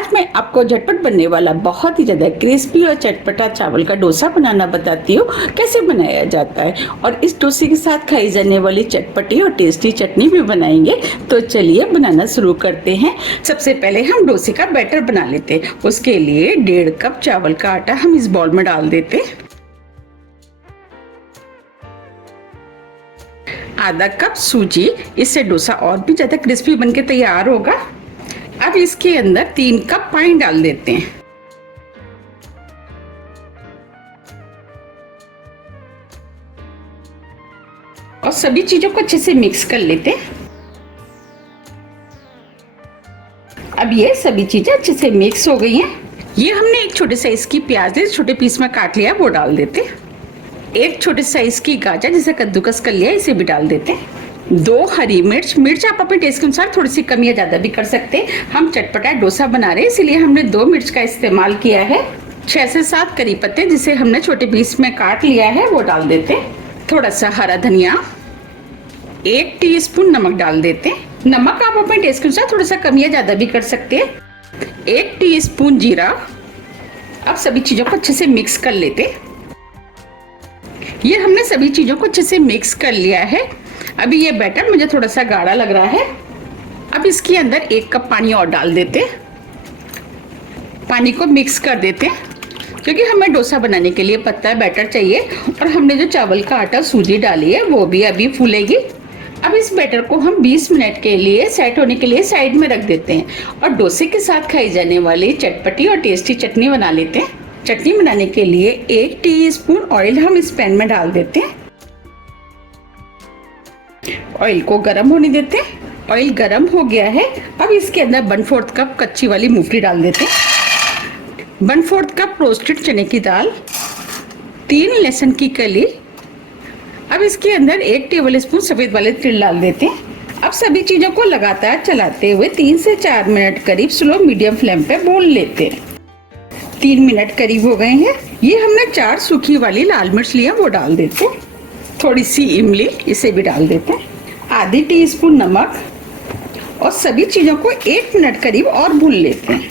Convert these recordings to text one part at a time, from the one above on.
आज मैं आपको झटपट बनने वाला बहुत ही ज़्यादा क्रिस्पी और चटपटा चावल का डोसा बनाना बताती हूँ कैसे बनाया जाता है। और इस डोसे के साथ खाई जाने वाली चटपटी और टेस्टी चटनी भी बनाएंगे। तो चलिए बनाना शुरू करते हैं। सबसे पहले हम डोसे का बैटर बना लेते हैं। उसके लिए 1.5 कप चावल का आटा हम इस बाउल में डाल देते हैं। आधा कप सूजी, इससे डोसा और भी ज़्यादा क्रिस्पी बनके तैयार होगा। अब इसके अंदर 3 कप पानी डाल देते हैं। और सभी चीजों को अच्छे से मिक्स कर लेते हैं। अब ये सभी चीजें अच्छे से मिक्स हो गई हैं। ये हमने एक छोटे साइज की प्याज छोटे पीस में काट लिया, वो डाल देते हैं। एक छोटे साइज की गाजर जिसे कद्दूकस कर लिया, इसे भी डाल देते हैं। 2 हरी मिर्च आप अपने टेस्ट के अनुसार थोड़ी सी कम या ज्यादा भी कर सकते हैं। हम चटपटा डोसा बना रहे हैं इसीलिए हमने 2 मिर्च का इस्तेमाल किया है। 6 से 7 करी पत्ते जिसे हमने छोटे पीस में काट लिया है, वो डाल देते हैं। थोड़ा सा हरा धनिया, 1 टीस्पून नमक डाल देते हैं। नमक आप अपने टेस्ट के अनुसार थोड़ा सा कम या ज्यादा भी कर सकते हैं। 1 टीस्पून जीरा। अब सभी चीजों को अच्छे से मिक्स कर लेते हैं। ये हमने सभी चीजों को अच्छे से मिक्स कर लिया है। अभी ये बैटर मुझे थोड़ा सा गाढ़ा लग रहा है। अब इसके अंदर 1 कप पानी और डाल देते हैं। पानी को मिक्स कर देते हैं क्योंकि हमें डोसा बनाने के लिए पतला बैटर चाहिए। और हमने जो चावल का आटा सूजी डाली है वो भी अभी फूलेगी। अब इस बैटर को हम 20 मिनट के लिए सेट होने के लिए साइड में रख देते हैं और डोसे के साथ खाई जाने वाली चटपटी और टेस्टी चटनी बना लेते हैं। चटनी बनाने के लिए 1 टीस्पून ऑयल हम इस पैन में डाल देते हैं। ऑयल को गर्म होने देते हैं। ऑयल गर्म हो गया है। अब इसके अंदर 1/4 कप कच्ची वाली मूंगफली डाल देते हैं। 1/4 कप रोस्टेड चने की दाल, 3 लहसुन की कली। अब इसके अंदर 1 टेबल स्पून सफेद वाले तिल डाल देते हैं। अब सभी चीजों को लगातार चलाते हुए 3 से 4 मिनट करीब स्लो मीडियम फ्लेम पे भून लेते हैं। 3 मिनट करीब हो गए हैं। ये हमने 4 सूखी वाली लाल मिर्च लिया, वो डाल देते हैं। थोड़ी सी इमली, इसे भी डाल देते हैं। आधी टीस्पून नमक और सभी चीजों को 1 मिनट करीब और भून लेते हैं।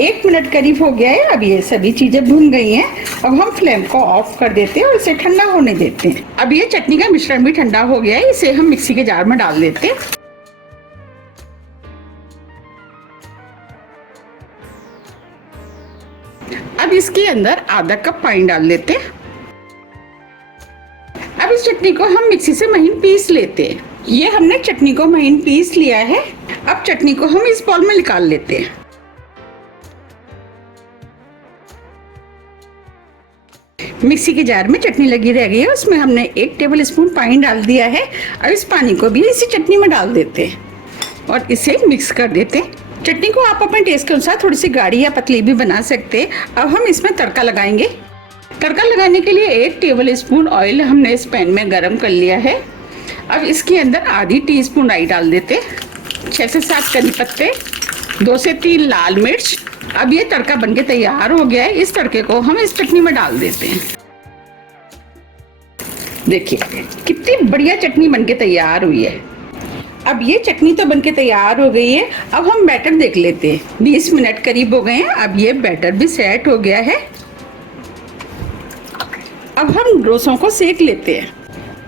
1 मिनट करीब हो गया है। अब ये सभी चीजें भून गई हैं। अब हम फ्लेम को ऑफ कर देते हैं और इसे ठंडा होने देते हैं। अब ये चटनी का मिश्रण भी ठंडा हो गया है। इसे हम मिक्सी के जार में डाल देते हैं। अब इसके अंदर आधा कप पानी डाल देते हैं। अब इस चटनी को हम मिक्सी से महीन पीस लेते हैं। ये हमने चटनी को महीन पीस लिया है। अब चटनी को हम इस बाउल में निकाल लेते हैं। मिक्सी के जार में चटनी लगी रह गई है, उसमें हमने 1 टेबल स्पून पानी डाल दिया है। अब इस पानी को भी इसी चटनी में डाल देते हैं और इसे मिक्स कर देते हैं। चटनी को आप अपने टेस्ट के अनुसार थोड़ी सी गाढ़ी या पतली भी बना सकते हैं। अब हम इसमें तड़का लगाएंगे। तड़का लगाने के लिए 1 टेबल स्पून ऑयल हमने इस पैन में गरम कर लिया है। अब इसके अंदर आधी टीस्पून राई डाल देते हैं। 6 से 7 करी पत्ते, 2 से 3 लाल मिर्च। अब ये तड़का बनके तैयार हो गया है। इस तड़के को हम इस चटनी में डाल देते हैं। देखिए कितनी बढ़िया चटनी बनके तैयार हुई है। अब ये चटनी तो बनके तैयार हो गई है। अब हम बैटर देख लेते हैं। 20 मिनट करीब हो गए हैं। अब ये बैटर भी सेट हो गया है। अब हम डोसों को सेक लेते हैं।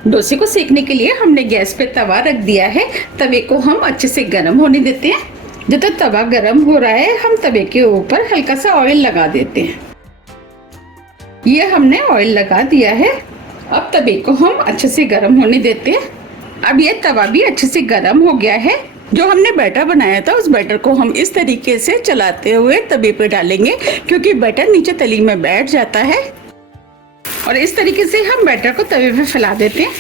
डोसे को सेकने के लिए हमने गैस पे तवा रख दिया है। तवे को हम अच्छे से गर्म होने देते हैं। जब तक तवा गर्म हो रहा है हम तवे के ऊपर हल्का सा ऑयल लगा देते हैं। ये हमने ऑयल लगा दिया है। अब तवे को हम अच्छे से गर्म होने देते हैं। अब ये तवा भी अच्छे से गर्म हो गया है। जो हमने बैटर बनाया था उस बैटर को हम इस तरीके से चलाते हुए तवे पे डालेंगे क्योंकि बैटर नीचे तली में बैठ जाता है। और इस तरीके से हम बैटर को तवे पे फैला देते हैं।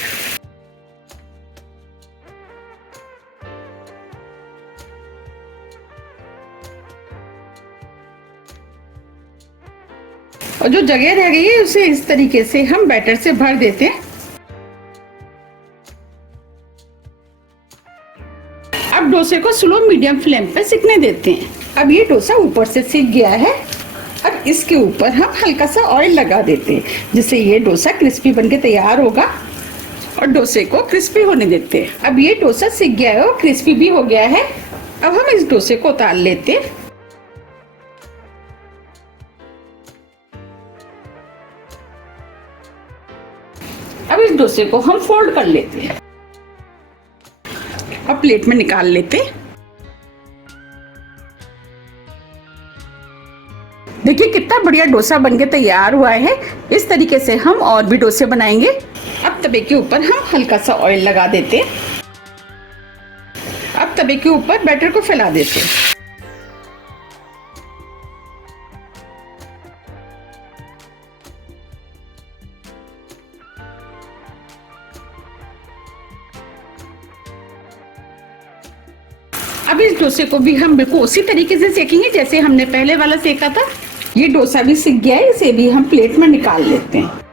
और जो जगह रह गई है उसे इस तरीके से हम बैटर से भर देते हैं। अब डोसे को स्लो मीडियम फ्लेम पे सिकने देते हैं। अब ये डोसा ऊपर से सिक गया है। अब इसके ऊपर हम हल्का सा ऑयल लगा देते हैं जिससे ये डोसा क्रिस्पी बनके तैयार होगा। और डोसे को क्रिस्पी होने देते हैं। अब ये डोसा सिक गया है और क्रिस्पी भी हो गया है। अब हम इस डोसे को उतार लेते हैं। डोसे को हम फोल्ड कर लेते हैं। अब प्लेट में निकाल लेते। देखिए कितना बढ़िया डोसा बनके तैयार हुआ है। इस तरीके से हम और भी डोसे बनाएंगे। अब तवे के ऊपर हम हल्का सा ऑयल लगा देते। अब तवे के ऊपर बैटर को फैला देते। अब इस डोसे को भी हम बिल्कुल उसी तरीके से सेकेंगे जैसे हमने पहले वाला सेका था। ये डोसा भी सिक गया है, इसे भी हम प्लेट में निकाल लेते हैं।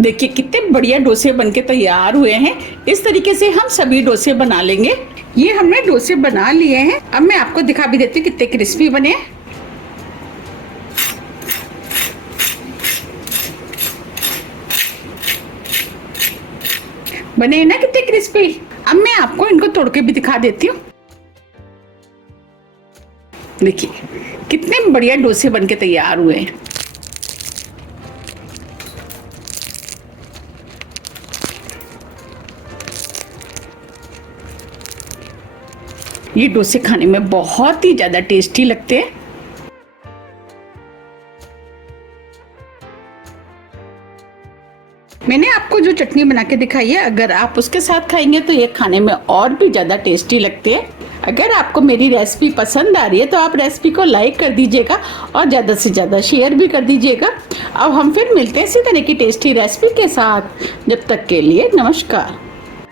देखिए कितने बढ़िया डोसे बनके तैयार हुए हैं। इस तरीके से हम सभी डोसे बना लेंगे। ये हमने डोसे बना लिए हैं। अब मैं आपको दिखा भी देती हूँ कितने क्रिस्पी बने। बने हैं ना कितने क्रिस्पी। अब मैं आपको इनको तोड़ के भी दिखा देती हूँ। देखिए कितने बढ़िया डोसे बनके तैयार हुए हैं। ये डोसे खाने में बहुत ही ज्यादा टेस्टी लगते हैं। मैंने आपको जो चटनी बना के दिखाई है, अगर आप उसके साथ खाएंगे तो ये खाने में और भी ज्यादा टेस्टी लगते हैं। अगर आपको मेरी रेसिपी पसंद आ रही है तो आप रेसिपी को लाइक कर दीजिएगा और ज़्यादा से ज़्यादा शेयर भी कर दीजिएगा। अब हम फिर मिलते हैं इसी तरह की टेस्टी रेसिपी के साथ। जब तक के लिए नमस्कार।